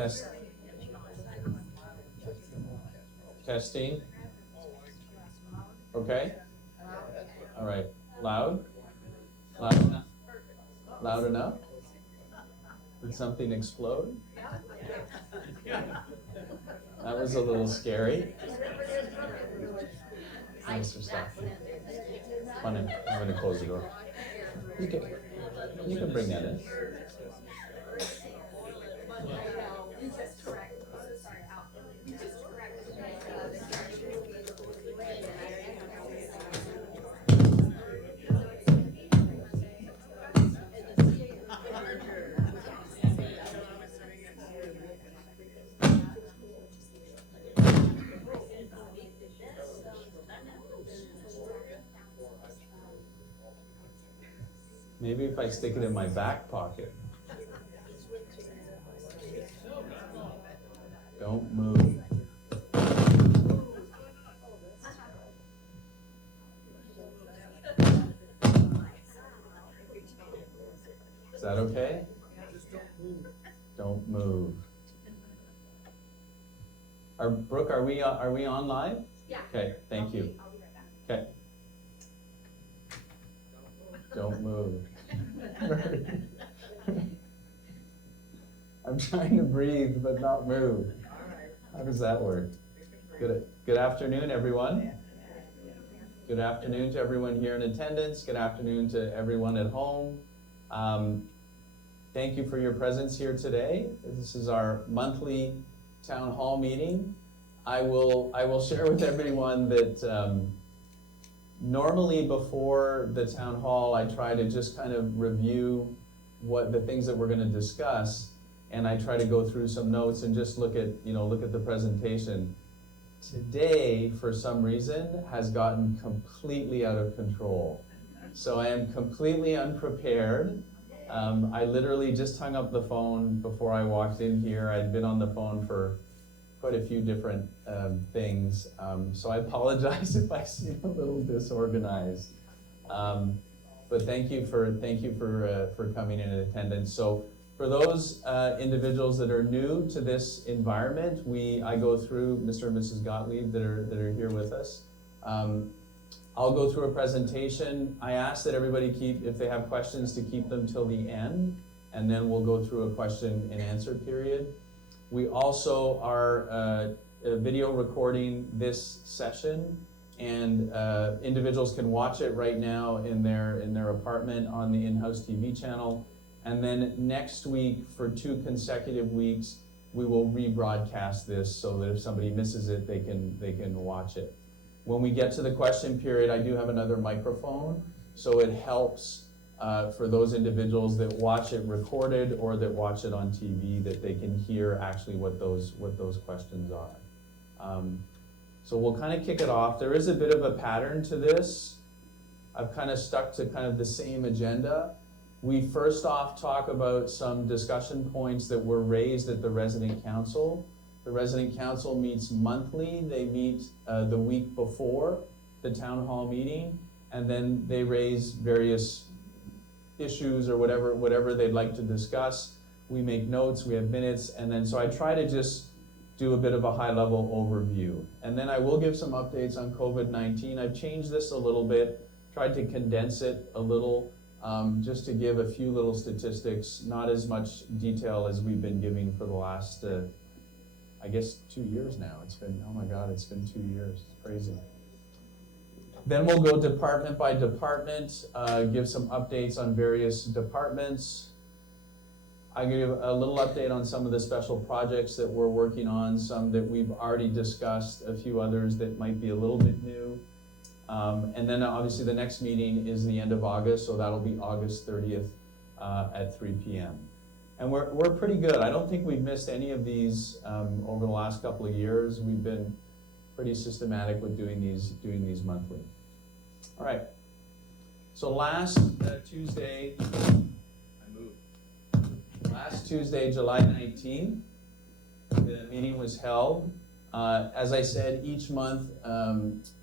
Test. Testing. Okay. All right. Loud? Loud enough? Loud enough? Did something explode? That was a little scary. Mr. Stuff. I'm gonna close the door. You can bring that in. Maybe if I stick it in my back pocket. Don't move. Is that okay? Don't move. Brooke, are we on live? Yeah. Okay, thank you. I'll be right back. Okay. Don't move. I'm trying to breathe but not move. How does that work? Good afternoon, everyone. Good afternoon to everyone here in attendance. Good afternoon to everyone at home. Thank you for your presence here today. This is our monthly town hall meeting. I will share with everyone that normally before the town hall, I try to just kind of review what the things that we're going to discuss, and I try to go through some notes and just look at the presentation. Today, for some reason, has gotten completely out of control. So I am completely unprepared. I literally just hung up the phone before I walked in here. I'd been on the phone for quite a few different things. So I apologize if I seem a little disorganized. But thank you for coming in attendance. So for those individuals that are new to this environment, I go through Mr. and Mrs. Gottlieb that are here with us. I'll go through a presentation. I ask that everybody if they have questions, to keep them till the end, and then we'll go through a question and answer period. We also are video recording this session, and individuals can watch it right now in their apartment on the in-house TV channel. And then next week, for 2 consecutive weeks, we will rebroadcast this so that if somebody misses it, they can watch it. When we get to the question period, I do have another microphone, so it helps for those individuals that watch it recorded or that watch it on TV, that they can hear actually what those questions are. So we'll kind of kick it off. There is a bit of a pattern to this. I've kind of stuck to kind of the same agenda. We first off talk about some discussion points that were raised at the resident council. The resident council meets monthly. They meet the week before the town hall meeting, and then they raise various issues or whatever they'd like to discuss. We make notes, we have minutes, and then so I try to just do a bit of a high-level overview. And then I will give some updates on COVID-19. I've changed this a little bit, tried to condense it a little, just to give a few little statistics, not as much detail as we've been giving for the last, I guess, 2 years now. It's been, oh my God, it's been 2 years. It's crazy. Then we'll go department by department, give some updates on various departments. I give a little update on some of the special projects that we're working on, some that we've already discussed, a few others that might be a little bit new. And then obviously the next meeting is the end of August, so that'll be August 30th at 3 p.m. And we're pretty good. I don't think we've missed any of these over the last couple of years. We've been pretty systematic with doing these monthly. All right. So last Tuesday, July 19th, the meeting was held. As I said, each month,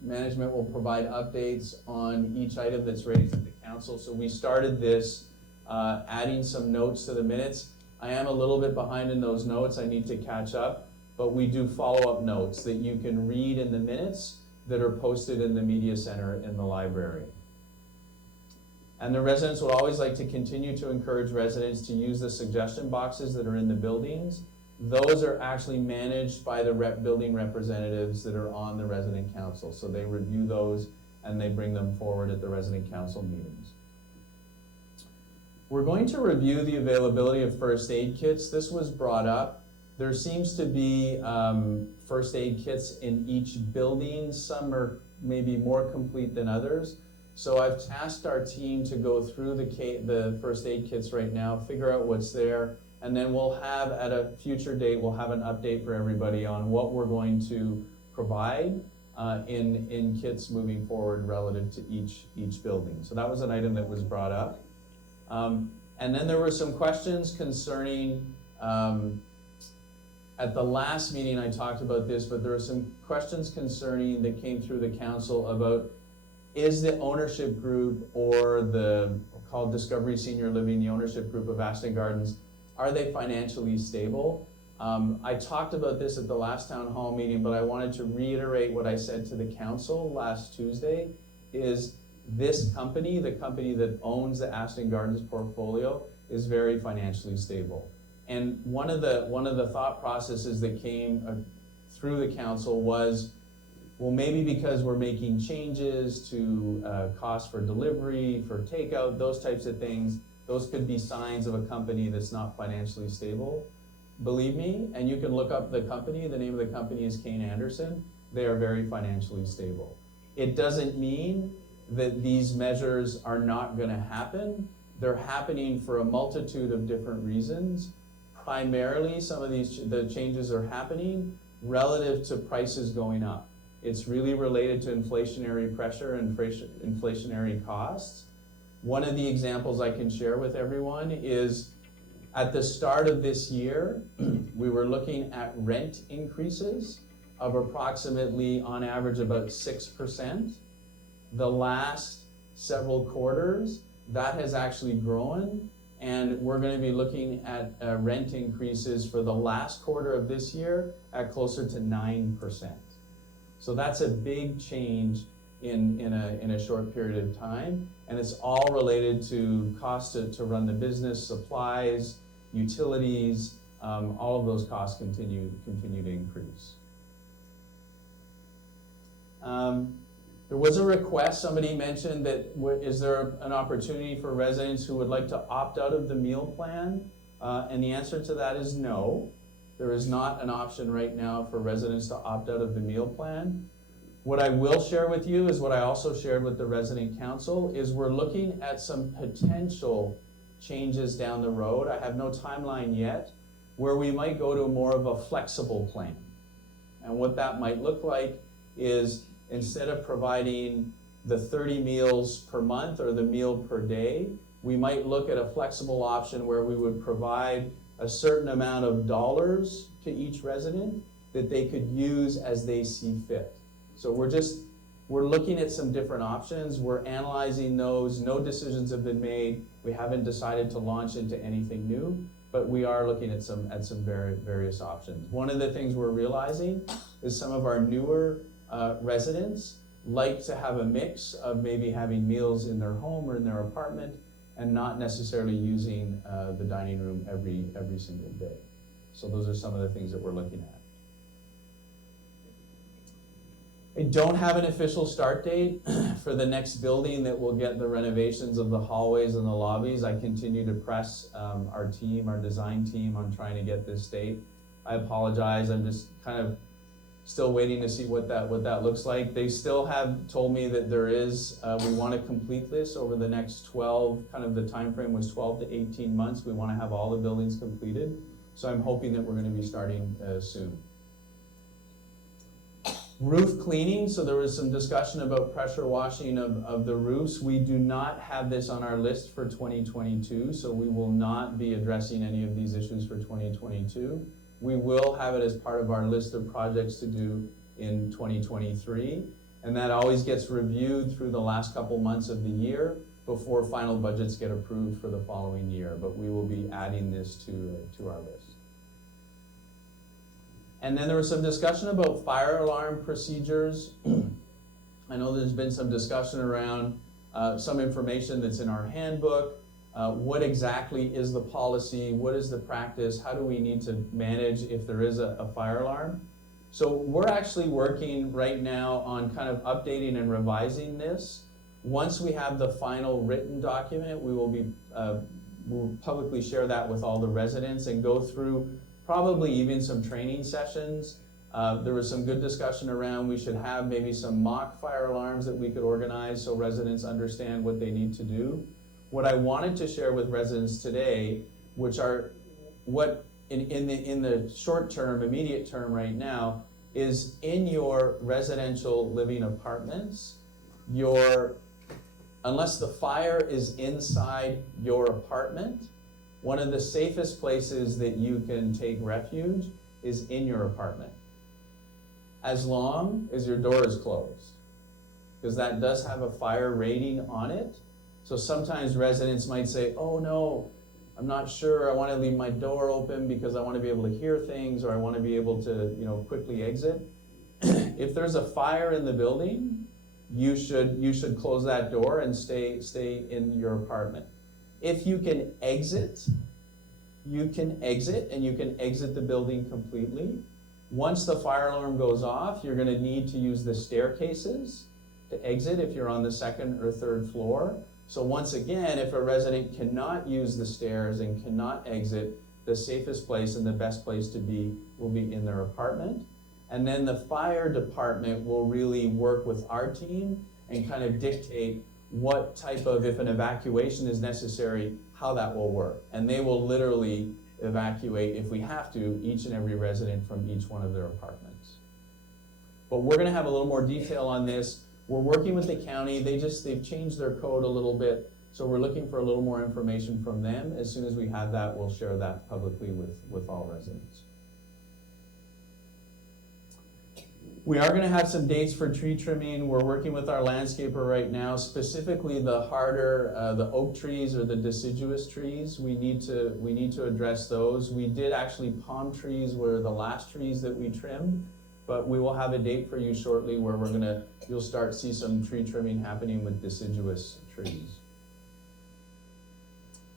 management will provide updates on each item that's raised at the council. So we started this adding some notes to the minutes. I am a little bit behind in those notes, I need to catch up, but we do follow-up notes that you can read in the minutes that are posted in the media center in the library. And the residents would always like to continue to encourage residents to use the suggestion boxes that are in the buildings. Those are actually managed by the building representatives that are on the resident council. So they review those and they bring them forward at the resident council meetings. We're going to review the availability of first aid kits. This was brought up. There seems to be first aid kits in each building. Some are maybe more complete than others. So I've tasked our team to go through the first aid kits right now, figure out what's there, and then we'll have, at a future date, we'll have an update for everybody on what we're going to provide in kits moving forward relative to each building. So that was an item that was brought up. And then there were some questions concerning, at the last meeting I talked about this, but there were some questions concerning that came through the council about, is the ownership group or the called Discovery Senior Living, the ownership group of Ashton Gardens, are they financially stable? I talked about this at the last town hall meeting, but I wanted to reiterate what I said to the council last Tuesday, is this company, the company that owns the Ashton Gardens portfolio, is very financially stable. And one of the thought processes that came through the council was, well, maybe because we're making changes to cost for delivery, for takeout, those types of things, those could be signs of a company that's not financially stable. Believe me, and you can look up the company, the name of the company is Kane Anderson, they are very financially stable. It doesn't mean that these measures are not gonna happen. They're happening for a multitude of different reasons. Primarily, some of the changes are happening relative to prices going up. It's really related to inflationary pressure and inflationary costs. One of the examples I can share with everyone is at the start of this year, we were looking at rent increases of approximately, on average, about 6%. The last several quarters, that has actually grown, and we're going to be looking at rent increases for the last quarter of this year at closer to 9%. So that's a big change in a short period of time, and it's all related to cost to run the business, supplies, utilities, all of those costs continue to increase. There was a request, somebody mentioned that, is there an opportunity for residents who would like to opt out of the meal plan? And the answer to that is no. There is not an option right now for residents to opt out of the meal plan. What I will share with you is what I also shared with the resident council, is we're looking at some potential changes down the road. I have no timeline yet, where we might go to more of a flexible plan. And what that might look like is, instead of providing the 30 meals per month or the meal per day, we might look at a flexible option where we would provide a certain amount of dollars to each resident that they could use as they see fit. So we're looking at some different options. We're analyzing those. No decisions have been made. We haven't decided to launch into anything new, but we are looking at some various options. One of the things we're realizing is some of our newer residents like to have a mix of maybe having meals in their home or in their apartment and not necessarily using the dining room every single day. So those are some of the things that we're looking at. I don't have an official start date for the next building that will get the renovations of the hallways and the lobbies. I continue to press our team, our design team, on trying to get this date. I apologize, I'm just kind of still waiting to see what that looks like. They still have told me that there is, we want to complete this over the next 12, kind of the time frame was 12 to 18 months. We want to have all the buildings completed. So I'm hoping that we're going to be starting soon. Roof cleaning, so there was some discussion about pressure washing of the roofs. We do not have this on our list for 2022, so we will not be addressing any of these issues for 2022. We will have it as part of our list of projects to do in 2023, and that always gets reviewed through the last couple months of the year. before final budgets get approved for the following year, but we will be adding this to our list. And then there was some discussion about fire alarm procedures. I know there's been some discussion around some information that's in our handbook. What exactly is the policy? What is the practice? How do we need to manage if there is a fire alarm? So we're actually working right now on kind of updating and revising this. Once we have the final written document, we will we'll publicly share that with all the residents and go through probably even some training sessions. There was some good discussion around we should have maybe some mock fire alarms that we could organize so residents understand what they need to do. What I wanted to share with residents today, which are what in the short term, immediate term right now, is in your residential living apartments, unless the fire is inside your apartment, one of the safest places that you can take refuge is in your apartment, as long as your door is closed, because that does have a fire rating on it. So sometimes residents might say, oh no, I'm not sure, I want to leave my door open because I want to be able to hear things, or I want to be able to, quickly exit. If there's a fire in the building, you should close that door and stay in your apartment. If you can exit, and you can exit the building completely. Once the fire alarm goes off, you're going to need to use the staircases to exit if you're on the second or third floor. So once again, if a resident cannot use the stairs and cannot exit, the safest place and the best place to be will be in their apartment. And then the fire department will really work with our team and kind of dictate what type of, if an evacuation is necessary, how that will work. And they will literally evacuate, if we have to, each and every resident from each one of their apartments. But we're gonna have a little more detail on this. We're working with the county. They've changed their code a little bit. So we're looking for a little more information from them. As soon as we have that, we'll share that publicly with all residents. We are gonna have some dates for tree trimming. We're working with our landscaper right now, specifically the harder, the oak trees or the deciduous trees. We need to address those. We did actually, palm trees were the last trees that we trimmed, but we will have a date for you shortly where you'll start see some tree trimming happening with deciduous trees.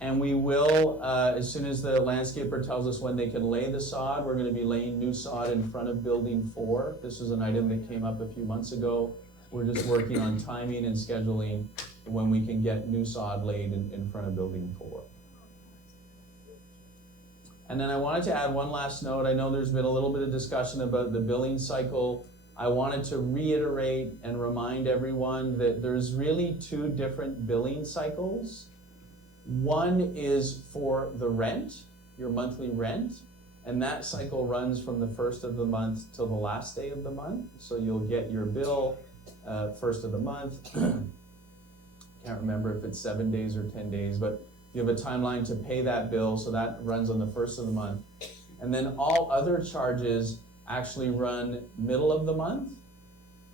And we will, as soon as the landscaper tells us when they can lay the sod, we're gonna be laying new sod in front of building 4. This is an item that came up a few months ago. We're just working on timing and scheduling when we can get new sod laid in front of building 4. And then I wanted to add one last note. I know there's been a little bit of discussion about the billing cycle. I wanted to reiterate and remind everyone that there's really 2 different billing cycles. One is for the rent, your monthly rent, and that cycle runs from the 1st of the month till the last day of the month. So you'll get your bill 1st of the month. Can't remember if it's 7 days or 10 days, but you have a timeline to pay that bill, so that runs on the 1st of the month. And then all other charges actually run middle of the month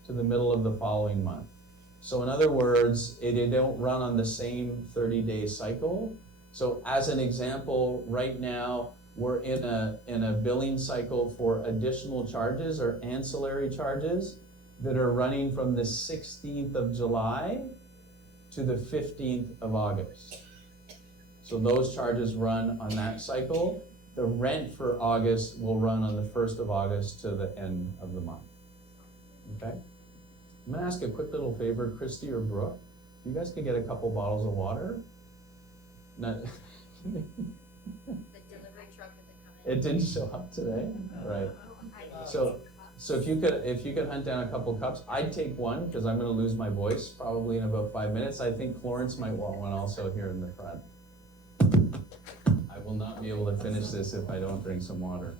to the middle of the following month. So in other words, they don't run on the same 30-day cycle. So as an example, right now, we're in a billing cycle for additional charges or ancillary charges that are running from the 16th of July to the 15th of August. So those charges run on that cycle. The rent for August will run on the 1st of August to the end of the month. Okay? I'm gonna ask a quick little favor, Christy or Brooke. If you guys could get a couple bottles of water. Not The delivery truck isn't coming. It didn't show up today, right? So if you could hunt down a couple cups, I'd take one because I'm gonna lose my voice probably in about 5 minutes. I think Florence might want one also here in the front. I will not be able to finish this if I don't drink some water.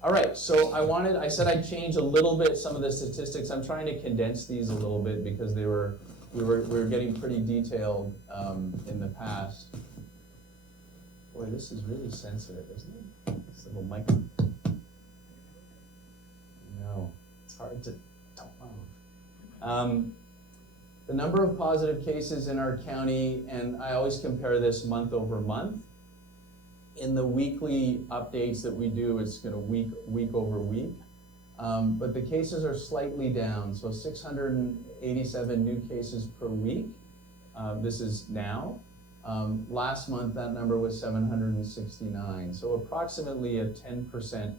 All right, so I said I'd change a little bit some of the statistics. I'm trying to condense these a little bit because we were getting pretty detailed in the past. Boy, this is really sensitive, isn't it? This little mic. No, it's hard to. Don't move. The number of positive cases in our county, and I always compare this month over month. In the weekly updates that we do, it's gonna week over week. But the cases are slightly down, so 687 new cases per week. This is now. Last month, that number was 769. So approximately a 10%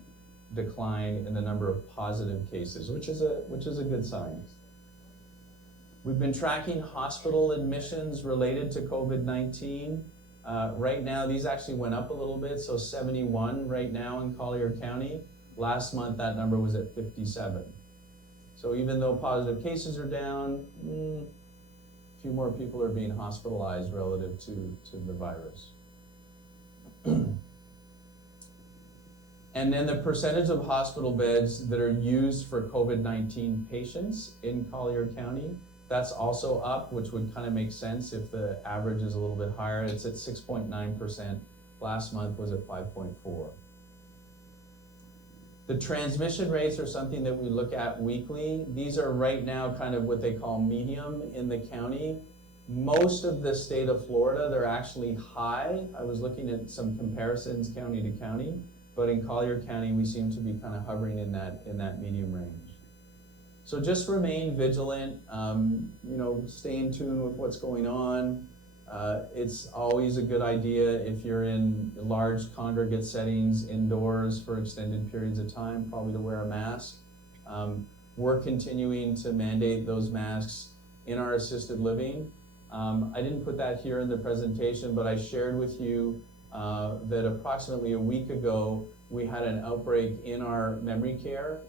decline in the number of positive cases, which is a good sign. We've been tracking hospital admissions related to COVID-19. Right now, these actually went up a little bit, so 71 right now in Collier County. Last month, that number was at 57. So even though positive cases are down, a few more people are being hospitalized relative to the virus. And then the percentage of hospital beds that are used for COVID-19 patients in Collier County, that's also up, which would kind of make sense if the average is a little bit higher. It's at 6.9%. Last month was at 5.4%. The transmission rates are something that we look at weekly. These are right now kind of what they call medium in the county. Most of the state of Florida, they're actually high. I was looking at some comparisons county to county, but in Collier County, we seem to be kind of hovering in that medium range. So just remain vigilant, stay in tune with what's going on. It's always a good idea if you're in large congregate settings indoors for extended periods of time, probably to wear a mask. We're continuing to mandate those masks in our assisted living. I didn't put that here in the presentation, but I shared with you that approximately a week ago, we had an outbreak in our memory care.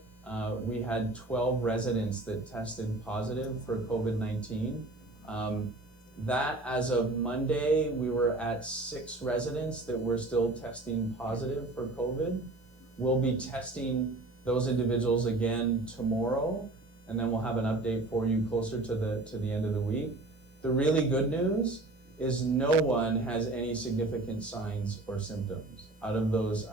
We had 12 residents that tested positive for COVID-19. That, as of Monday, we were at 6 residents that were still testing positive for COVID. We'll be testing those individuals again tomorrow, and then we'll have an update for you closer to the end of the week. The really good news is no one has any significant signs or symptoms. Out of those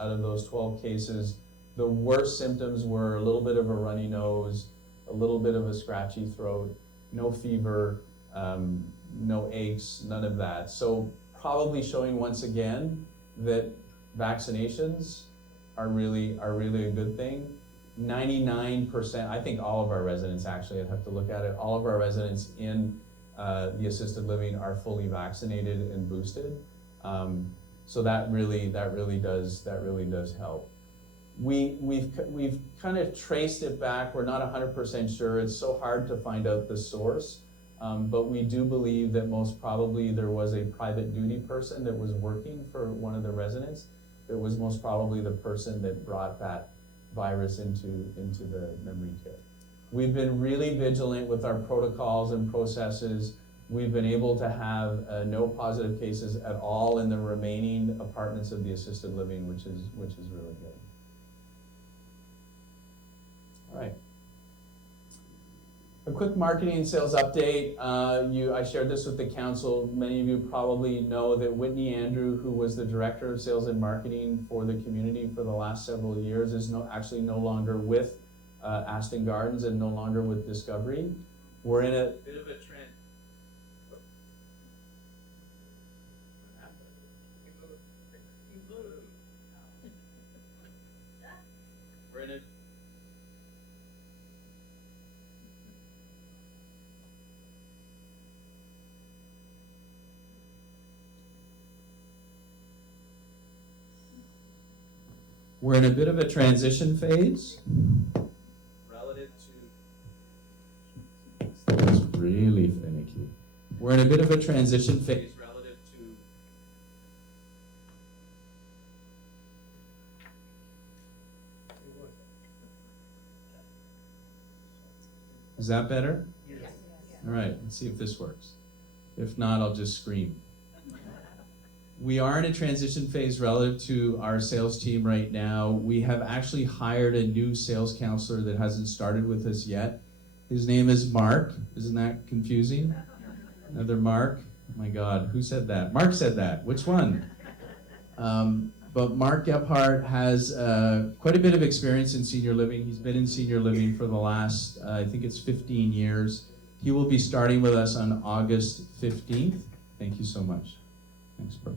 12 cases, the worst symptoms were a little bit of a runny nose, a little bit of a scratchy throat, no fever, no aches, none of that. So probably showing once again that vaccinations are really a good thing. 99%, I think all of our residents actually, I'd have to look at it, all of our residents in the assisted living are fully vaccinated and boosted. So that really does help. We've kind of traced it back. We're not 100% sure. It's so hard to find out the source. But we do believe that most probably there was a private duty person that was working for one of the residents that was most probably the person that brought that virus into the memory care. We've been really vigilant with our protocols and processes. We've been able to have no positive cases at all in the remaining apartments of the assisted living, which is really good. All right. A quick marketing and sales update. I shared this with the council. Many of you probably know that Whitney Andrew, who was the director of sales and marketing for the community for the last several years, is actually no longer with Aston Gardens and no longer with Discovery. We're in a bit of a trend. We're in a We're in a bit of a transition phase relative to, it's really finicky. We're in a bit of a transition phase relative to, is that better? Yes. All right, let's see if this works. If not, I'll just scream. We are in a transition phase relative to our sales team right now. We have actually hired a new sales counselor that hasn't started with us yet. His name is Mark. Isn't that confusing? Another Mark? Oh my God, who said that? Mark said that. Which one? but Mark Gephardt has quite a bit of experience in senior living. He's been in senior living for the last, I think it's 15 years. He will be starting with us on August 15th. Thank you so much. Thanks, Brooke.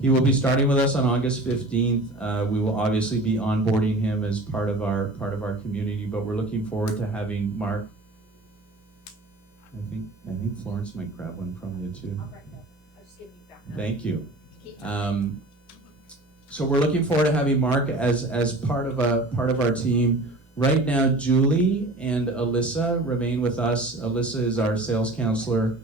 He will be starting with us on August 15th. We will obviously be onboarding him as part of our community, but we're looking forward to having Mark. I think Florence might grab one from you too. I'll write that. I'll just give you back. Thank you. Keep talking. So we're looking forward to having Mark as part of our team. Right now, Julie and Alyssa remain with us. Alyssa is our sales counselor.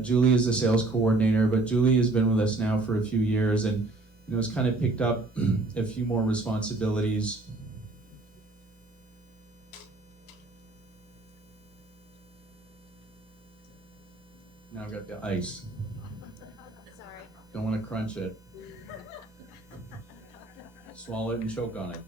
Julie is the sales coordinator, but Julie has been with us now for a few years and has kind of picked up a few more responsibilities. Now I've got the ice. Sorry. Don't want to crunch it. Swallow it and choke on it.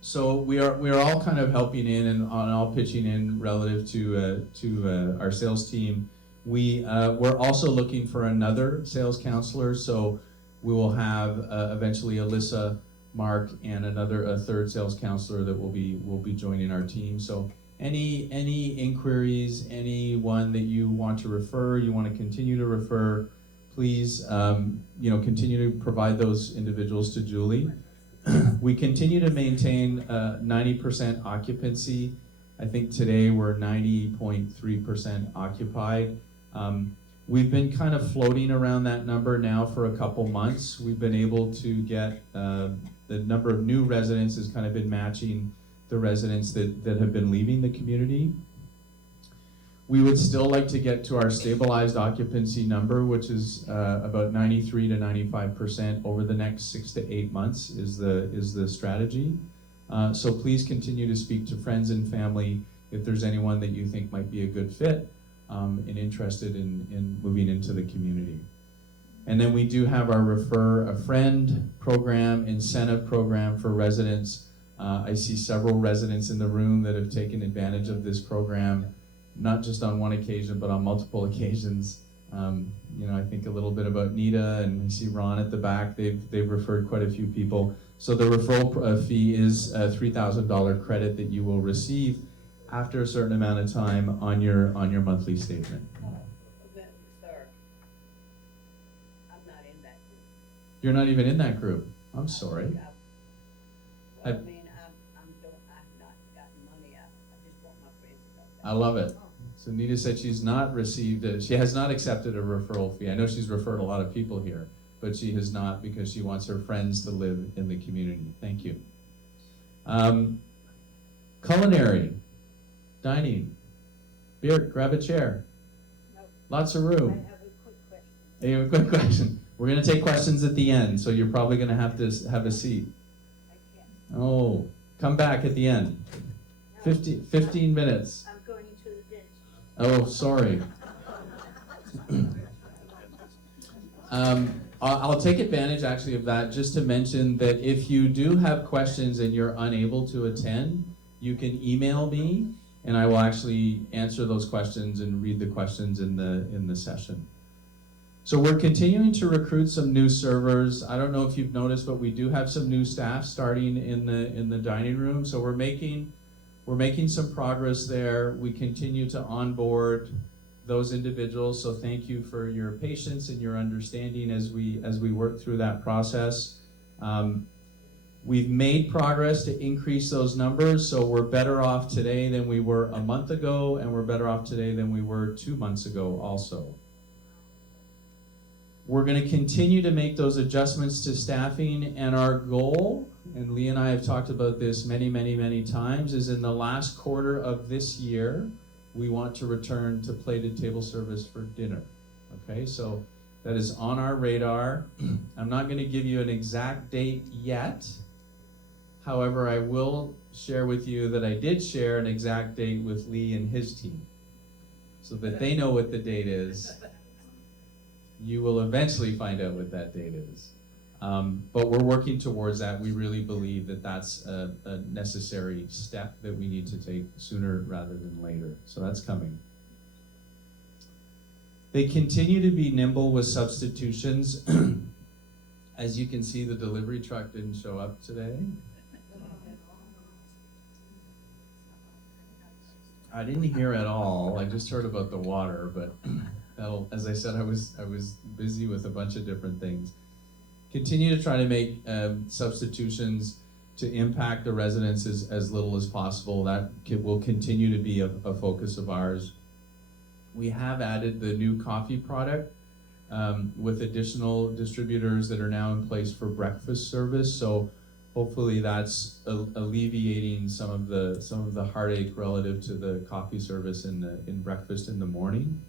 So we are all kind of helping in and all pitching in relative to our sales team. We're also looking for another sales counselor, so we will have eventually Alyssa, Mark, and a third sales counselor that will be joining our team. So any inquiries, anyone that you want to refer, you want to continue to refer, please continue to provide those individuals to Julie. We continue to maintain 90% occupancy. I think today we're 90.3% occupied. We've been kind of floating around that number now for a couple months. We've been able to get the number of new residents has kind of been matching the residents that have been leaving the community. We would still like to get to our stabilized occupancy number, which is about 93 to 95% over the next 6 to 8 months is the strategy. So please continue to speak to friends and family if there's anyone that you think might be a good fit and interested in moving into the community. And then we do have our Refer a Friend program, incentive program for residents. I see several residents in the room that have taken advantage of this program, not just on one occasion, but on multiple occasions. I think a little bit about Nita, and I see Ron at the back. They've referred quite a few people. So the referral fee is a $3,000 credit that you will receive after a certain amount of time on your monthly statement. Sir, I'm not in that group. You're not even in that group. I'm sorry. I mean, I've not gotten money out. I just want my friends to know that. I love it. So Nita said she has not accepted a referral fee. I know she's referred a lot of people here, but she has not because she wants her friends to live in the community. Thank you. Culinary, dining. Beer, grab a chair. Nope. Lots of room. I have a quick question. Hey, you have a quick question. We're going to take questions at the end, so you're probably going to have to have a seat. I can't. Oh, come back at the end. 15 minutes. I'm going into the ditch. Oh, sorry. I'll take advantage actually of that just to mention that if you do have questions and you're unable to attend, you can email me and I will actually answer those questions and read the questions in the session. So we're continuing to recruit some new servers. I don't know if you've noticed, but we do have some new staff starting in the dining room. So we're making some progress there. We continue to onboard those individuals. So thank you for your patience and your understanding as we work through that process. We've made progress to increase those numbers. So we're better off today than we were a month ago, and we're better off today than we were 2 months ago also. We're going to continue to make those adjustments to staffing, and our goal, and Lee and I have talked about this many, many, many times, is in the last quarter of this year, we want to return to plated table service for dinner. Okay, so that is on our radar. I'm not going to give you an exact date yet. However, I will share with you that I did share an exact date with Lee and his team, so that they know what the date is. You will eventually find out what that date is. But we're working towards that. We really believe that that's a necessary step that we need to take sooner rather than later. So that's coming. They continue to be nimble with substitutions. As you can see, the delivery truck didn't show up today. I didn't hear at all. I just heard about the water, but as I said, I was busy with a bunch of different things. Continue to try to make substitutions to impact the residents as little as possible. That will continue to be a focus of ours. We have added the new coffee product with additional distributors that are now in place for breakfast service. So hopefully that's alleviating some of the heartache relative to the coffee service in breakfast in the morning.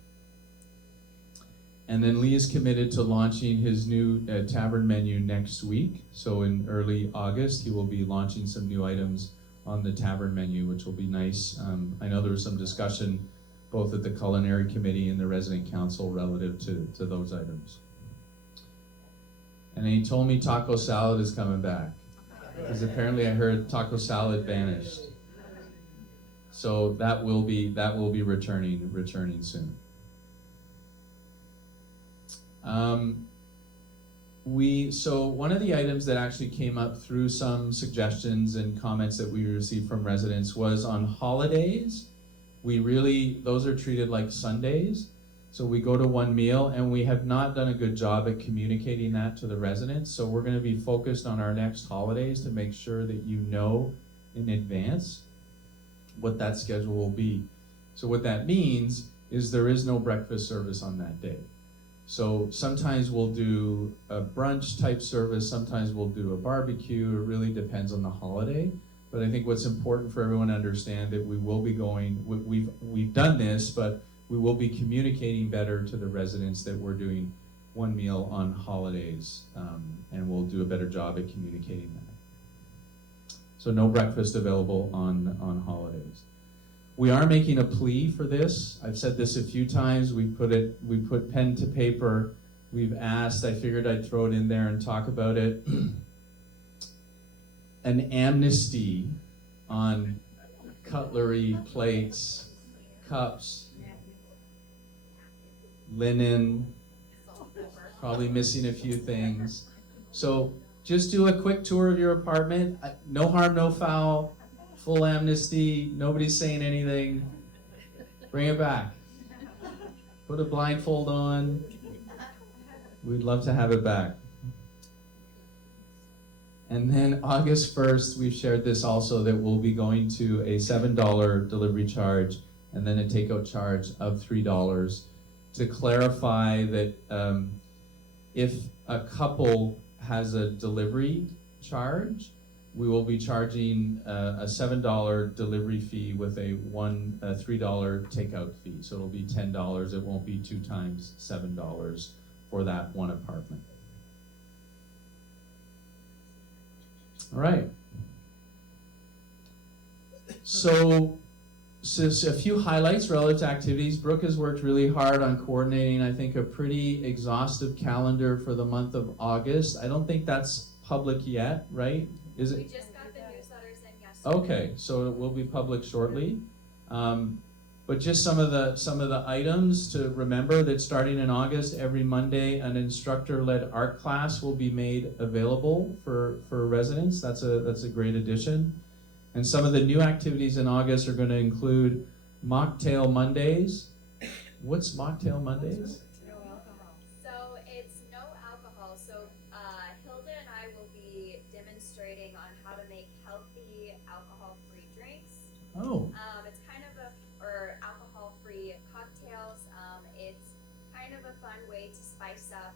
And then Lee is committed to launching his new tavern menu next week. So in early August, he will be launching some new items on the tavern menu, which will be nice. I know there was some discussion both at the culinary committee and the resident council relative to those items. And he told me taco salad is coming back, because apparently I heard taco salad vanished. So that will be returning soon. So one of the items that actually came up through some suggestions and comments that we received from residents was on holidays. Those are treated like Sundays. So we go to one meal, and we have not done a good job at communicating that to the residents. So we're going to be focused on our next holidays to make sure that you know in advance what that schedule will be. So what that means is there is no breakfast service on that day. So sometimes we'll do a brunch type service, sometimes we'll do a barbecue. It really depends on the holiday. But I think what's important for everyone to understand that we will be going, we've done this, but we will be communicating better to the residents that we're doing one meal on holidays, and we'll do a better job at communicating that. So no breakfast available on holidays. We are making a plea for this. I've said this a few times. We put pen to paper. We've asked, I figured I'd throw it in there and talk about it. An amnesty on cutlery, plates, cups, linen, probably missing a few things. So just do a quick tour of your apartment. No harm, no foul. Full amnesty, nobody's saying anything. Bring it back. Put a blindfold on. We'd love to have it back. And then August 1st, we've shared this also, that we'll be going to a $7 delivery charge and then a takeout charge of $3 to clarify that if a couple has a delivery charge, we will be charging a $7 delivery fee with a $3 takeout fee. So it'll be $10. It won't be 2 times $7 for that one apartment. All right. So a few highlights relative to activities. Brooke has worked really hard on coordinating, I think, a pretty exhaustive calendar for the month of August. I don't think that's public yet, right? Is it? We just got the newsletters in yesterday. Okay, so it will be public shortly. But just some of the items to remember that starting in August, every Monday, an instructor-led art class will be made available for residents. That's a great addition. And some of the new activities in August are going to include Mocktail Mondays. What's Mocktail Mondays? No alcohol. So it's no alcohol. So Hilda and I will be demonstrating on how to make healthy alcohol-free drinks. Oh. It's kind of or alcohol-free cocktails. It's kind of a fun way to spice up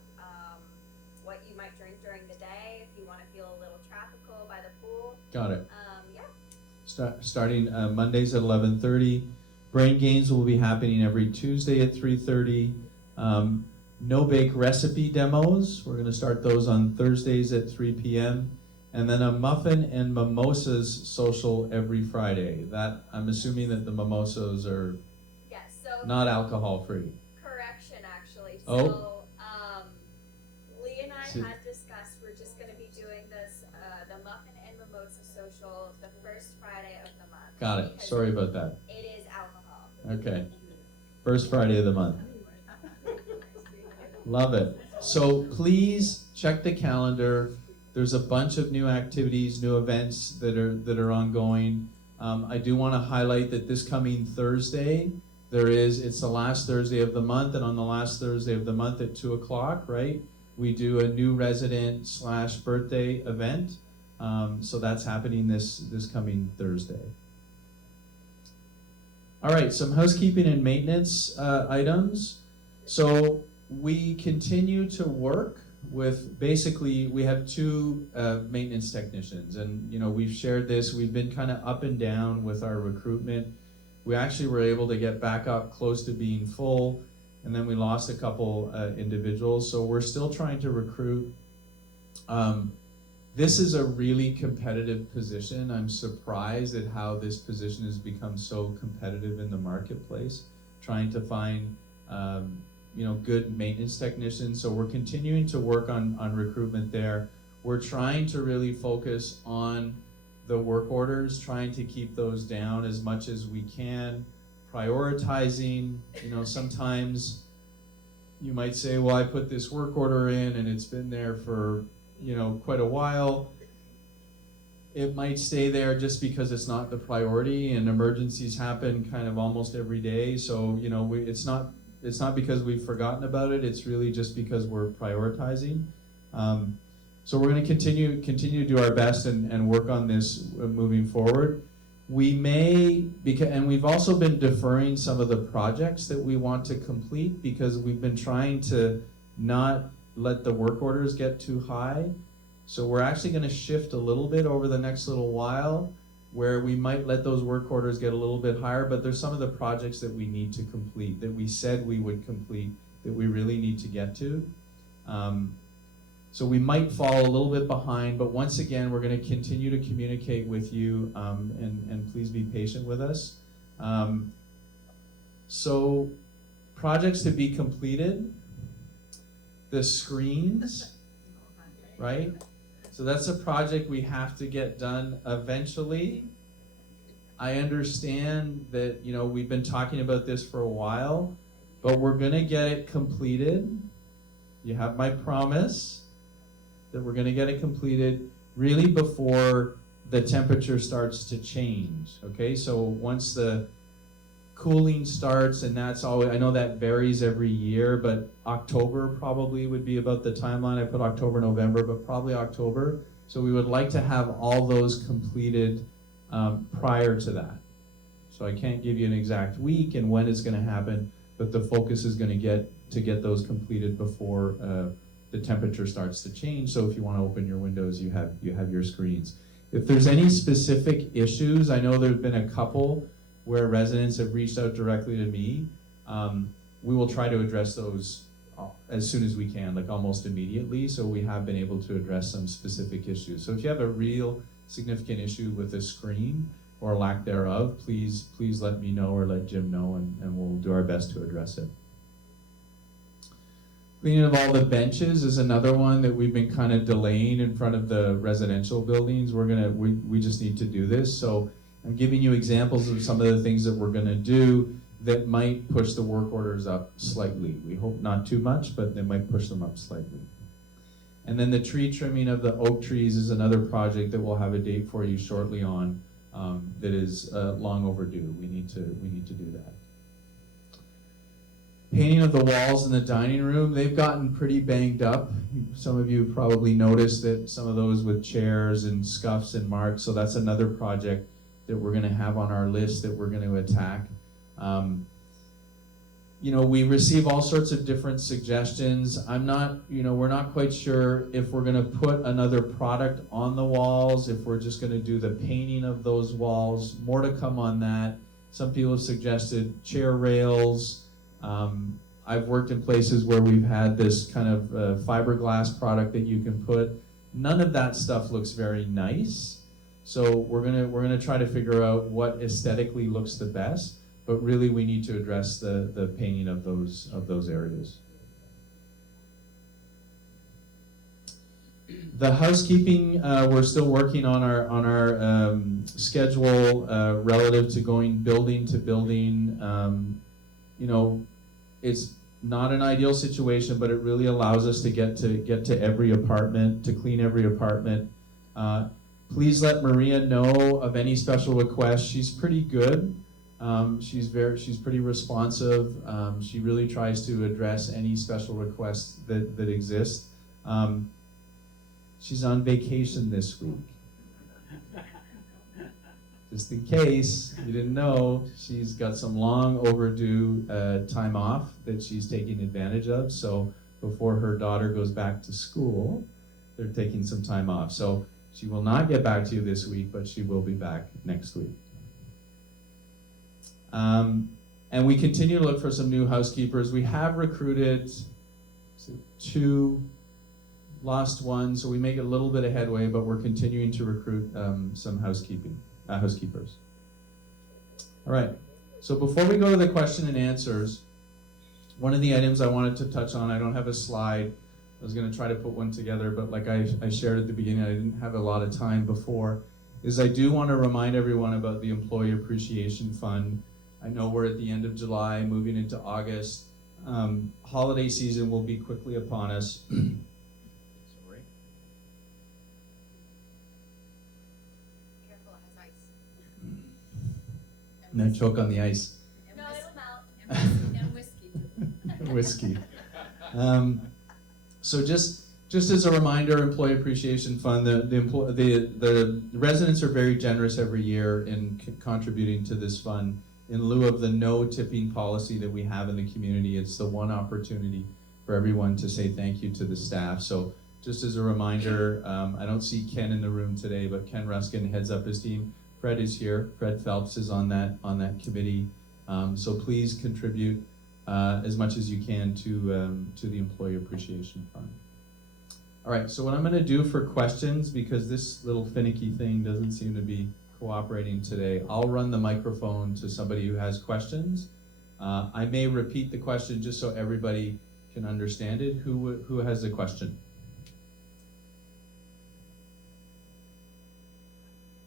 what you might drink during the day if you want to feel a little tropical by the pool. Got it. Yeah. Starting Mondays at 11:30. Brain games will be happening every Tuesday at 3:30. No bake recipe demos. We're going to start those on Thursdays at 3 p.m. And then a muffin and mimosas social every Friday. That, I'm assuming that the mimosas are Yes. So not alcohol free. correction, actually. Oh. So Lee and I So- had discussed we're just going to be doing this the muffin and mimosa social the first Friday of the month. Got it. because Sorry about that. It is alcohol. Okay. First Friday of the month. Love it. So please check the calendar. There's a bunch of new activities, new events that are ongoing. I do want to highlight that this coming Thursday, it's the last Thursday of the month, and on the last Thursday of the month at 2 o'clock, right, we do a new resident / birthday event. So that's happening this coming Thursday. All right, some housekeeping and maintenance items. So we continue to work with, basically, we have 2 maintenance technicians, and we've shared this. We've been kind of up and down with our recruitment. We actually were able to get back up close to being full, and then we lost a couple individuals. So we're still trying to recruit. This is a really competitive position. I'm surprised at how this position has become so competitive in the marketplace, trying to find good maintenance technicians. So we're continuing to work on recruitment there. We're trying to really focus on the work orders, trying to keep those down as much as we can, prioritizing. Sometimes you might say, well, I put this work order in and it's been there for quite a while. It might stay there just because it's not the priority, and emergencies happen kind of almost every day. So it's not because we've forgotten about it. It's really just because we're prioritizing. So we're going to continue to do our best and work on this moving forward. We may, and we've also been deferring some of the projects that we want to complete because we've been trying to not let the work orders get too high. So we're actually going to shift a little bit over the next little while where we might let those work orders get a little bit higher, but there's some of the projects that we need to complete, that we said we would complete, that we really need to get to. So we might fall a little bit behind, but once again, we're going to continue to communicate with you, and please be patient with us. So projects to be completed, the screens, right? So that's a project we have to get done eventually. I understand that, we've been talking about this for a while, but we're going to get it completed. You have my promise that we're going to get it completed really before the temperature starts to change, okay? So once the cooling starts, and that's always, I know that varies every year, but October probably would be about the timeline. I put October, November, but probably October. So we would like to have all those completed prior to that. So I can't give you an exact week and when it's going to happen, but the focus is going to get those completed before the temperature starts to change. So if you want to open your windows, you have your screens. If there's any specific issues, I know there's been a couple where residents have reached out directly to me. We will try to address those as soon as we can, like almost immediately. So we have been able to address some specific issues. So if you have a real significant issue with a screen or lack thereof, please let me know or let Jim know, and we'll do our best to address it. Cleaning of all the benches is another one that we've been kind of delaying in front of the residential buildings. We just need to do this. So I'm giving you examples of some of the things that we're gonna do that might push the work orders up slightly. We hope not too much, but they might push them up slightly. And then the tree trimming of the oak trees is another project that we'll have a date for you shortly on, that is long overdue. We need to do that. Painting of the walls in the dining room, they've gotten pretty banged up. Some of you probably noticed that some of those with chairs and scuffs and marks, so that's another project that we're going to have on our list that we're going to attack. We receive all sorts of different suggestions. We're not quite sure if we're going to put another product on the walls, if we're just going to do the painting of those walls. More to come on that. Some people have suggested chair rails. I've worked in places where we've had this kind of fiberglass product that you can put. None of that stuff looks very nice. So we're gonna try to figure out what aesthetically looks the best, but really we need to address the painting of those areas. The housekeeping, we're still working on our schedule relative to going building to building. not an ideal situation, but it really allows us to get to every apartment, to clean every apartment. Please let Maria know of any special requests. She's pretty good. She's pretty responsive. She really tries to address any special requests that exist. She's on vacation this week. Just in case you didn't know, she's got some long overdue time off that she's taking advantage of. So before her daughter goes back to school, they're taking some time off. So she will not get back to you this week, but she will be back next week. And we continue to look for some new housekeepers. We have recruited 2, lost 1, so we make a little bit of headway, but we're continuing to recruit some housekeepers. All right, so before we go to the question and answers, one of the items I wanted to touch on, I don't have a slide. I was going to try to put one together, but like I shared at the beginning, I didn't have a lot of time before, is I do want to remind everyone about the Employee Appreciation Fund. I know we're at the end of July, moving into August. Holiday season will be quickly upon us. Sorry. Careful, it has ice. No, choke on the ice. No, it'll melt. And whiskey. Whiskey. So just as a reminder, Employee Appreciation Fund, the residents are very generous every year in contributing to this fund. In lieu of the no tipping policy that we have in the community, it's the one opportunity for everyone to say thank you to the staff. So just as a reminder, I don't see Ken in the room today, but Ken Ruskin heads up his team. Fred is here. Fred Phelps is on that committee. So please contribute as much as you can to the Employee Appreciation Fund. All right, so what I'm going to do for questions, because this little finicky thing doesn't seem to be cooperating today, I'll run the microphone to somebody who has questions. I may repeat the question just so everybody can understand it. Who has a question?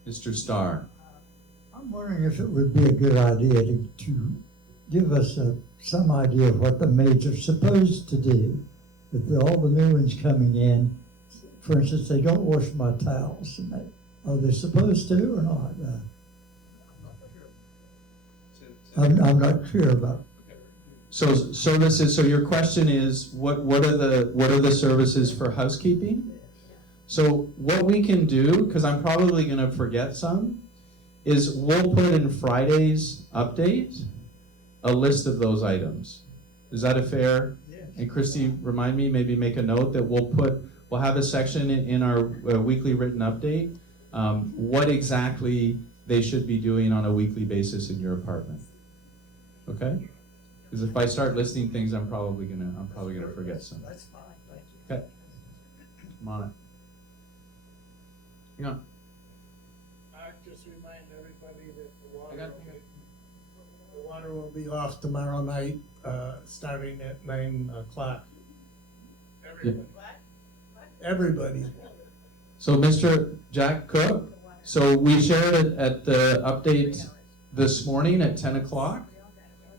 Mr. Starr. I'm wondering if it would be a good idea to give us some idea of what the maids are supposed to do. With all the new ones coming in, for instance, they don't wash my towels. Are they supposed to or not? I'm not clear about. So your question is what are the services for housekeeping? So what we can do, because I'm probably going to forget some, is we'll put in Friday's update a list of those items. Is that a fair? Yes. And Christy, remind me, maybe make a note that we'll have a section in our weekly written update, what exactly they should be doing on a weekly basis in your apartment. Okay? Because if I start listing things, I'm probably gonna forget some. That's fine. Thank you. Okay. I'm on it. Hang on. I just remind everybody that I got it. the water will be off tomorrow night, starting at 9 o'clock. Everybody's water. So Mr. Jack Cook, so we shared it at the update this morning at 10 o'clock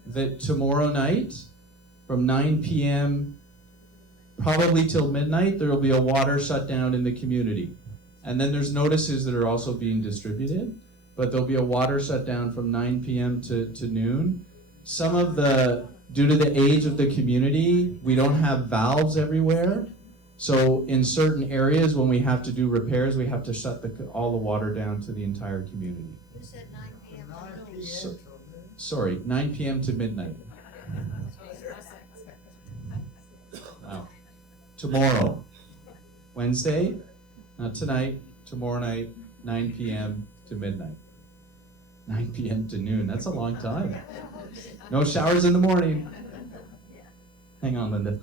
that tomorrow night from 9 p.m. probably till midnight, there will be a water shutdown in the community. And then there's notices that are also being distributed, but there'll be a water shutdown from 9 p.m. to noon. Due to the age of the community, we don't have valves everywhere. So in certain areas, when we have to do repairs, we have to shut all the water down to the entire community. You said 9 p.m. 9 to noon. p.m. So- till Sorry, 9 p.m. to midnight. Wow. Tomorrow, Wednesday, not tonight, tomorrow night, 9 p.m. to midnight. 9 p.m. to noon, that's a long time. No showers in the morning. Hang on, Linda.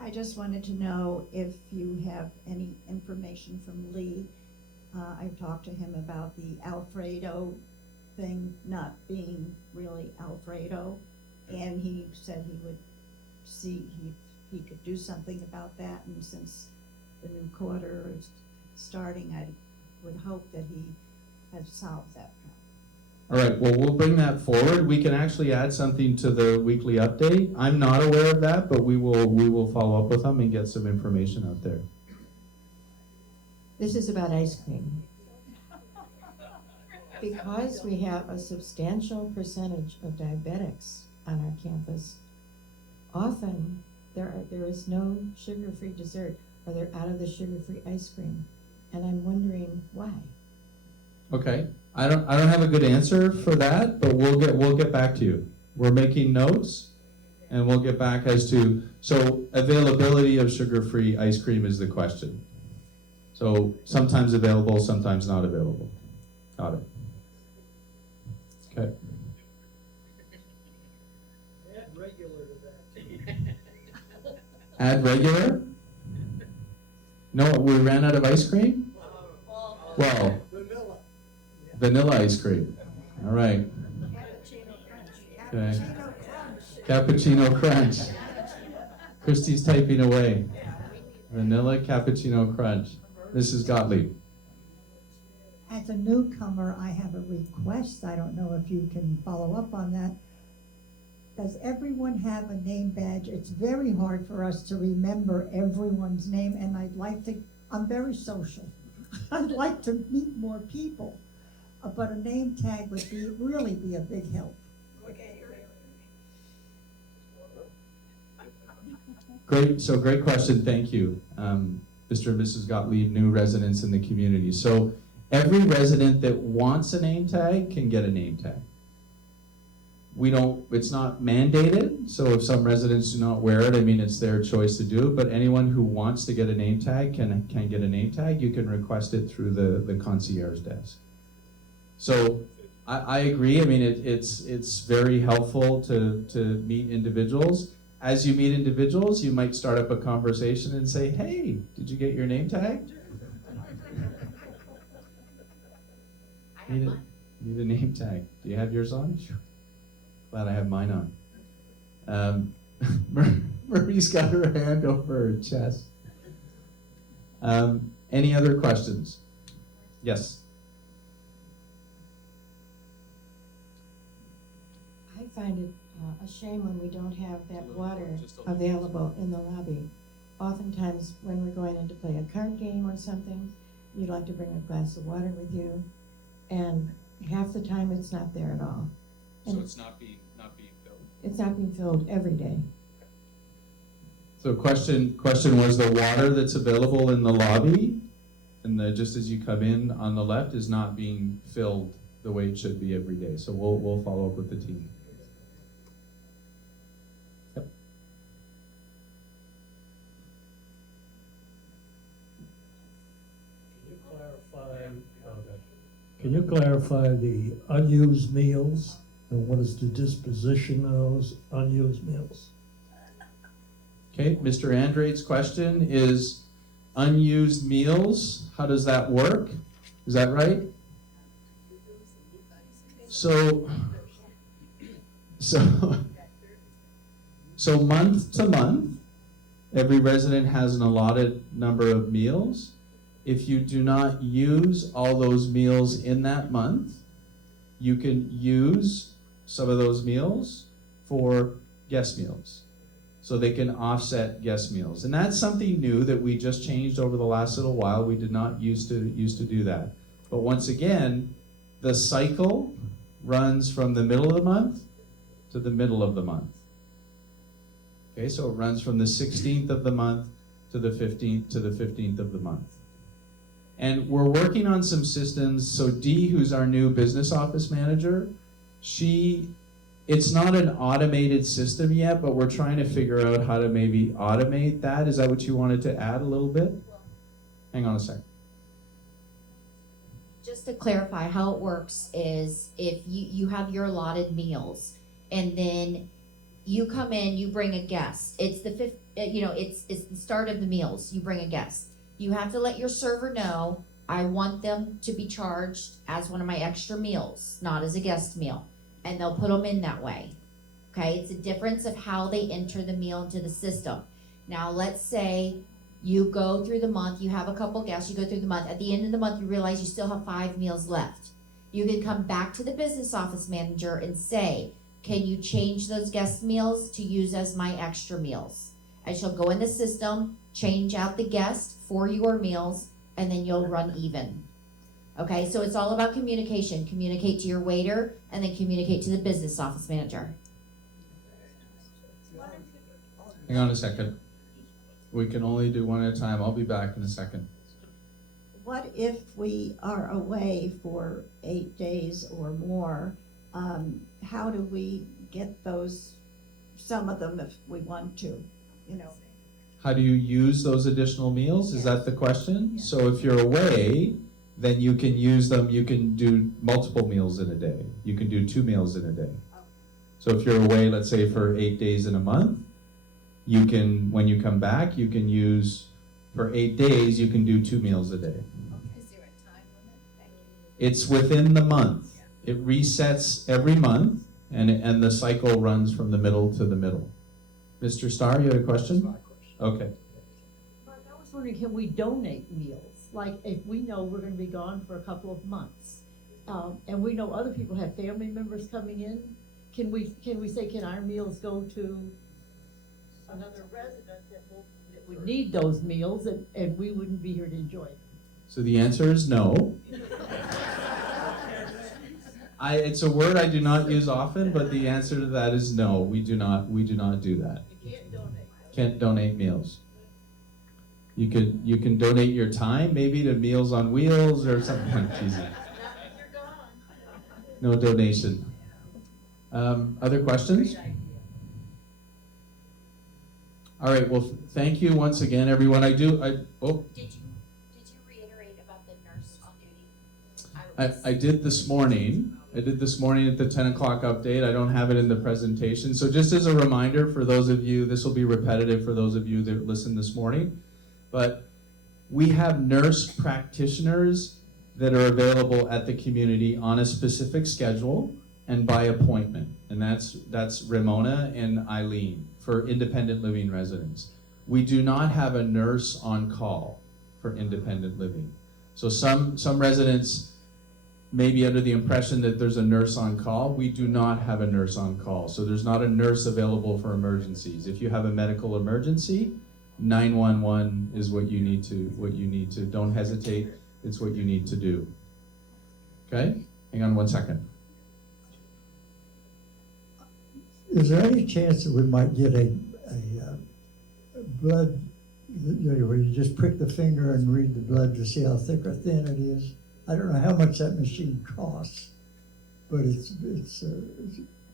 I just wanted to know if you have any information from Lee. I've talked to him about the Alfredo thing not being really Alfredo, and he said he would see if he could do something about that, and since the new quarter is starting, I would hope that he has solved that problem. All right, well, we'll bring that forward. We can actually add something to the weekly update. I'm not aware of that, but we will follow up with them and get some information out there. This is about ice cream. Because we have a substantial percentage of diabetics on our campus, often there is no sugar-free dessert, or they're out of the sugar-free ice cream. And I'm wondering why. Okay, I don't have a good answer for that, but we'll get back to you. We're making notes, and we'll get back as to, so availability of sugar-free ice cream is the question. So sometimes available, sometimes not available. Got it. Okay. Add regular to that. Add regular? No, we ran out of ice cream? Well, vanilla ice cream. All right. Okay. Cappuccino crunch. Christy's typing away. Vanilla cappuccino crunch. Mrs. Gottlieb. As a newcomer, I have a request. I don't know if you can follow up on that. Does everyone have a name badge? It's very hard for us to remember everyone's name, and I'm very social. I'd like to meet more people, but a name tag would really be a big help. Great question, thank you. Mr. and Mrs. Gottlieb, new residents in the community. So every resident that wants a name tag can get a name tag. It's not mandated, so if some residents do not wear it, I mean, it's their choice to do it, but anyone who wants to get a name tag can get a name tag. You can request it through the concierge desk. So I agree, I mean, it's very helpful to meet individuals. As you meet individuals, you might start up a conversation and say, hey, did you get your name tag? Need a name tag. Do you have yours on? Sure. Glad I have mine on. Marie's got her hand over her chest. Any other questions? Yes. I find it a shame when we don't have that water available in the lobby. Oftentimes, when we're going in to play a card game or something, you'd like to bring a glass of water with you, and half the time it's not there at all. And So it's not being filled? it's not being filled every day. So question was the water that's available in the lobby, and just as you come in on the left, is not being filled the way it should be every day. So we'll follow up with the team. Can you clarify the unused meals, and what is the disposition of those unused meals? Okay, Mr. Andrade's question is unused meals, how does that work? Is that right? So month to month, every resident has an allotted number of meals. If you do not use all those meals in that month, you can use some of those meals for guest meals. So they can offset guest meals. And that's something new that we just changed over the last little while. We did not used to do that. But once again, the cycle runs from the middle of the month to the middle of the month. Okay, so it runs from the 16th of the month to the 15th to the 15th of the month. And we're working on some systems. So Dee, who's our new business office manager, it's not an automated system yet, but we're trying to figure out how to maybe automate that. Is that what you wanted to add a little bit? Hang on a sec. Just to clarify, how it works is if you have your allotted meals, and then you come in, you bring a guest. It's the it's the start of the meals. You bring a guest. You have to let your server know, I want them to be charged as one of my extra meals, not as a guest meal. And they'll put them in that way. Okay, it's a difference of how they enter the meal into the system. Now, let's say you go through the month, you have a couple guests, you go through the month. At the end of the month, you realize you still have 5 meals left. You can come back to the business office manager and say, can you change those guest meals to use as my extra meals? And she'll go in the system, change out the guest for your meals, and then you'll run even. Okay, so it's all about communication. Communicate to your waiter, and then communicate to the business office manager. Hang on a second. We can only do one at a time. I'll be back in a second. What if we are away for 8 days or more? How do we get those, some of them if we want to, you know? How do you use those additional meals? Is that the question? Yeah. So if you're away, then you can use them, you can do multiple meals in a day. You can do 2 meals in a day. So if you're away, let's say for 8 days in a month, you can, when you come back, you can use, for 8 days, you can do 2 meals a day. Is there a time limit? It's within the month. It resets every month, and the cycle runs from the middle to the middle. Mr. Starr, you had a question? Okay. Mark, I was wondering, can we donate meals? Like, if we know we're gonna be gone for a couple of months, and we know other people have family members coming in, can we say, can our meals go to another resident that would need those meals, and we wouldn't be here to enjoy it? So the answer is no. It's a word I do not use often, but the answer to that is no. We do not do that. You can't donate. Can't donate meals. You can donate your time, maybe to Meals on Wheels or something like cheesy. No donation. Other questions? All right. Well, thank you once again, everyone. Did you reiterate about the nurse on duty? I did this morning. I did this morning at the 10 o'clock update. I don't have it in the presentation. So just as a reminder for those of you, this will be repetitive for those of you that listened this morning, but we have nurse practitioners that are available at the community on a specific schedule and by appointment. And that's Ramona and Eileen for independent living residents. We do not have a nurse on call for independent living. So some residents may be under the impression that there's a nurse on call. We do not have a nurse on call. So there's not a nurse available for emergencies. If you have a medical emergency, 911 is what you need to, don't hesitate, it's what you need to do. Okay? Hang on 1 second. Is there any chance that we might get a blood, where you just prick the finger and read the blood to see how thick or thin it is? I don't know how much that machine costs, but it's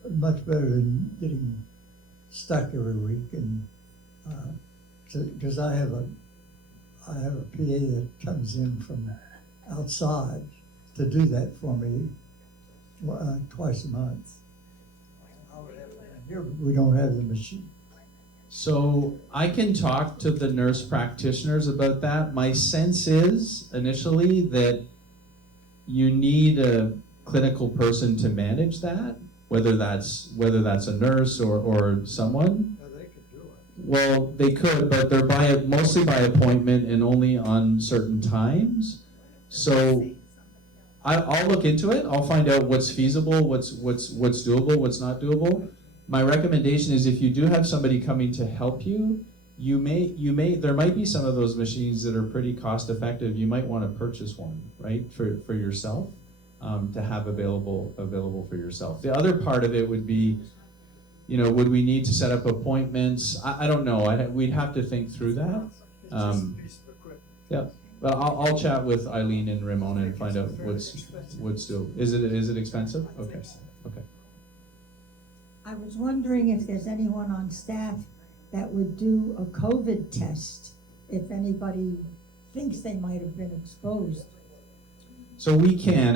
much better than getting stuck every week. And because I have a PA that comes in from outside to do that for me twice a month. Here we don't have the machine. So I can talk to the nurse practitioners about that. My sense is initially that you need a clinical person to manage that, whether that's a nurse or someone. No, they could do it. Well, they could, but they're mostly by appointment and only on certain times. So I'll look into it. I'll find out what's feasible, what's doable, what's not doable. My recommendation is if you do have somebody coming to help you, there might be some of those machines that are pretty cost effective. You might want to purchase one, right, for yourself, to have available for yourself. The other part of it would be, would we need to set up appointments? I don't know. We'd have to think through that. Yeah, but I'll chat with Eileen and Ramona and find out what's doable. Is it expensive? Okay. I was wondering if there's anyone on staff that would do a COVID test if anybody thinks they might have been exposed. So we can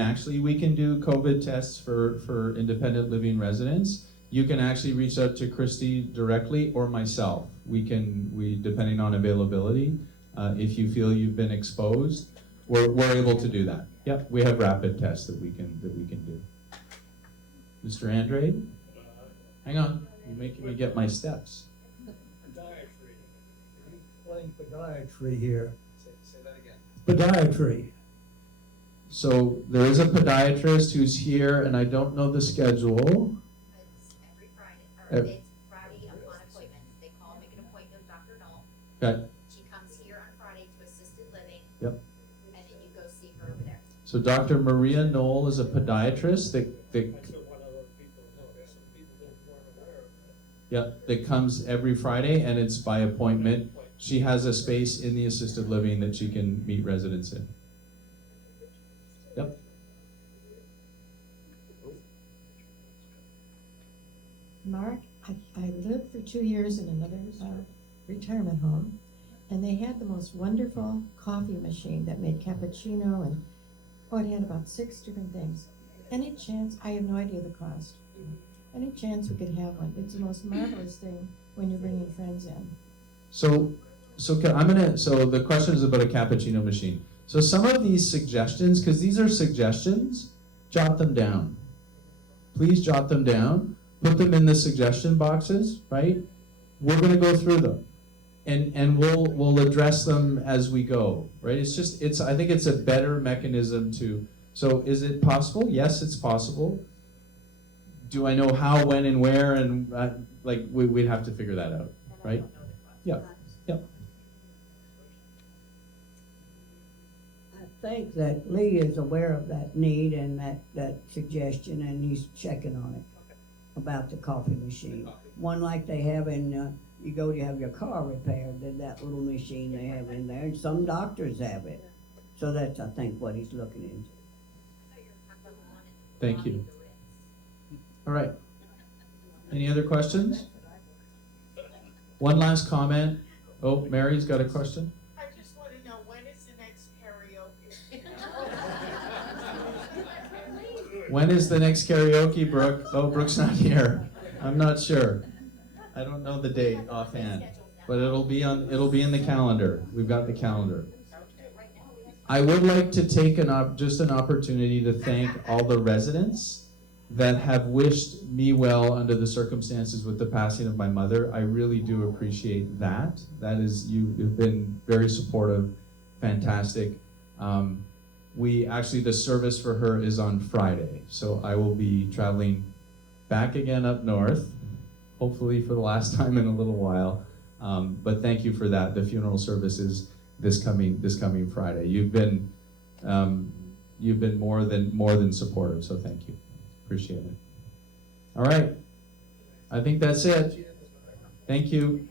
do COVID tests for independent living residents. You can actually reach out to Christy directly or myself. We depending on availability, if you feel you've been exposed, we're able to do that. Yep, we have rapid tests that we can do. Mr. Andrade? Hang on, you're making me get my steps. Explain podiatry here. Say that again. Podiatry. So there is a podiatrist who's here, and I don't know the schedule. It's every Friday, Ev- it's Friday upon appointments. They call, make an appointment with Dr. Knoll. Okay. She comes here on Friday to assisted living. Yep. And then you go see her over there. So Dr. Maria Knoll is a podiatrist that comes every Friday, and it's by appointment. She has a space in the assisted living that she can meet residents in. Yep. Mark, I lived for 2 years in another retirement home, and they had the most wonderful coffee machine that made cappuccino and, oh, it had about 6 different things. Any chance, I have no idea the cost, any chance we could have one? It's the most marvelous thing when you're bringing friends in. So the question is about a cappuccino machine. So some of these suggestions, because these are suggestions, jot them down. Please jot them down. Put them in the suggestion boxes, right? We're gonna go through them. And we'll address them as we go, right? I think it's a better mechanism so is it possible? Yes, it's possible. Do I know how, when, and where, and we'd have to figure that out, right? Yeah. I think that Lee is aware of that need and that suggestion, and he's checking on it about the coffee machine. One like they have in, you go to have your car repaired, then that little machine they have in there, and some doctors have it. So that's, I think, what he's looking into. Thank you. All right. Any other questions? One last comment. Oh, Mary's got a question. I just want to know, when is the next karaoke? When is the next karaoke, Brooke? Oh, Brooke's not here. I'm not sure. I don't know the date offhand, but it'll be in the calendar. We've got the calendar. I would like to take an opportunity to thank all the residents that have wished me well under the circumstances with the passing of my mother. I really do appreciate that. You've been very supportive, fantastic. The service for her is on Friday, so I will be traveling back again up north, hopefully for the last time in a little while. But thank you for that. The funeral service is this coming Friday. You've been more than supportive, so thank you. Appreciate it. All right. I think that's it. Thank you.